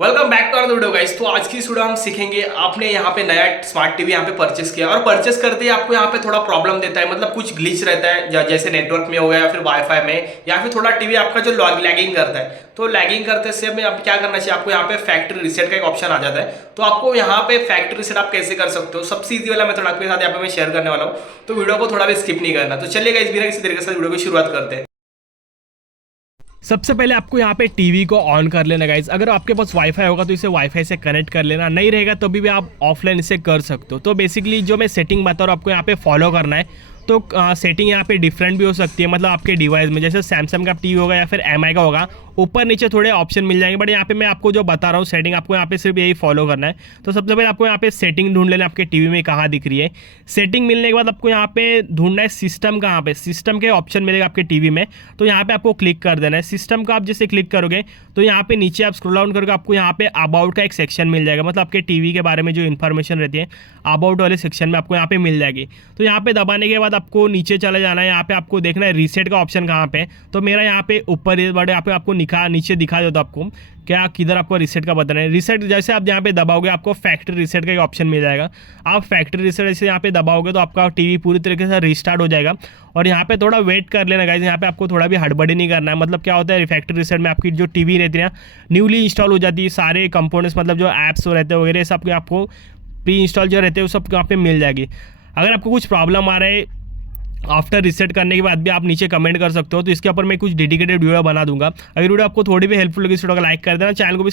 Welcome back to our video guys. तो आज की इस वीडियो हम सीखेंगे, आपने यहाँ पे नया स्मार्ट टीवी यहाँ पे परचेस किया और परचेस करते ही आपको यहाँ पे थोड़ा प्रॉब्लम देता है, मतलब कुछ ग्लिच रहता है जैसे नेटवर्क में हो गया या फिर वाईफाई में, या फिर थोड़ा टीवी आपका जो लैगिंग करता है। तो लैगिंग करते से हमें आप क्या करना चाहिए, आपको यहाँ पे फैक्ट्री रीसेट का एक ऑप्शन आ जाता है। तो आपको यहाँ पे फैक्ट्री रीसेट आप कैसे कर सकते हो, सबसे ईजी वाला मेथड आपके साथ यहाँ पे मैं शेयर करने वाला हूँ। तो वीडियो को थोड़ा भी स्किप नहीं करना। तो चलिए गाइस, बिना किसी तरीके से वीडियो की शुरुआत करते हैं। सबसे पहले आपको यहाँ पे टीवी को ऑन कर लेना गाइज। अगर आपके पास वाईफाई होगा तो इसे वाईफाई से कनेक्ट कर लेना, नहीं रहेगा तो भी आप ऑफलाइन इसे कर सकते हो। तो बेसिकली जो मैं सेटिंग बता रहा हूँ आपको यहाँ पे फॉलो करना है। तो सेटिंग यहाँ पे डिफरेंट भी हो सकती है, मतलब आपके डिवाइस में, जैसे सैमसंग का टीवी होगा या फिर एमआई का होगा, ऊपर नीचे थोड़े ऑप्शन मिल जाएंगे। बट यहाँ पे मैं आपको जो बता रहा हूँ सेटिंग, आपको यहाँ पे सिर्फ यही फॉलो करना है। तो सबसे पहले आपको यहाँ पे सेटिंग ढूंढ लेना, आपके टीवी में कहाँ दिख रही है। सेटिंग मिलने के बाद आपको यहाँ पे ढूंढना है सिस्टम, कहाँ पे सिस्टम के ऑप्शन मिलेगा आपके टीवी में। तो यहाँ पे आपको क्लिक कर देना है। सिस्टम का आप जैसे क्लिक करोगे तो यहाँ पे नीचे आप स्क्रॉल डाउन करोगे, आपको यहाँ पे अबाउट का एक सेक्शन मिल जाएगा, मतलब आपके टीवी के बारे में जो इन्फॉर्मेशन रहती है अबाउट वाले सेक्शन में आपको यहाँ पे मिल जाएगी। तो यहाँ पे दबाने के बाद आपको नीचे चले जाना है। यहाँ पे आपको देखना है रीसेट का ऑप्शन कहाँ पे। तो मेरा यहाँ पे ऊपर बड़े यहाँ पे आपको नीचे दिखा देता आपको क्या किधर आपको रीसेट का बताना है। रीसेट जैसे आप यहाँ पे दबाओगे आपको फैक्ट्री रीसेट का एक ऑप्शन मिल जाएगा। आप फैक्ट्री रीसेट जैसे यहाँ पे दबाओगे तो आपका टीवी पूरी तरीके से रिस्टार्ट हो जाएगा। और यहाँ पे थोड़ा वेट कर लेना गाइस, यहाँ पे आपको थोड़ा भी हड़बड़ी नहीं करना है। मतलब क्या होता है, फैक्ट्री रीसेट में आपकी जो टीवी रहती है ना, न्यूली इंस्टॉल हो जाती है, सारे कंपोनेंट्स मतलब जो ऐप्स रहते हैं वगैरह सब आपको प्री इंस्टॉल जो रहते हैं वो सब यहाँ पे मिल जाएगी। अगर आपको कुछ प्रॉब्लम आ रहा है आफ्टर रीसेट करने के बाद भी आप नीचे कमेंट कर सकते हो। तो इसके ऊपर मैं कुछ डेडिकेटेड वीडियो बना दूंगा। अगर वीडियो आपको थोड़ी भी हेल्पफुल लगी तो लाइक कर देना, चैनल को भी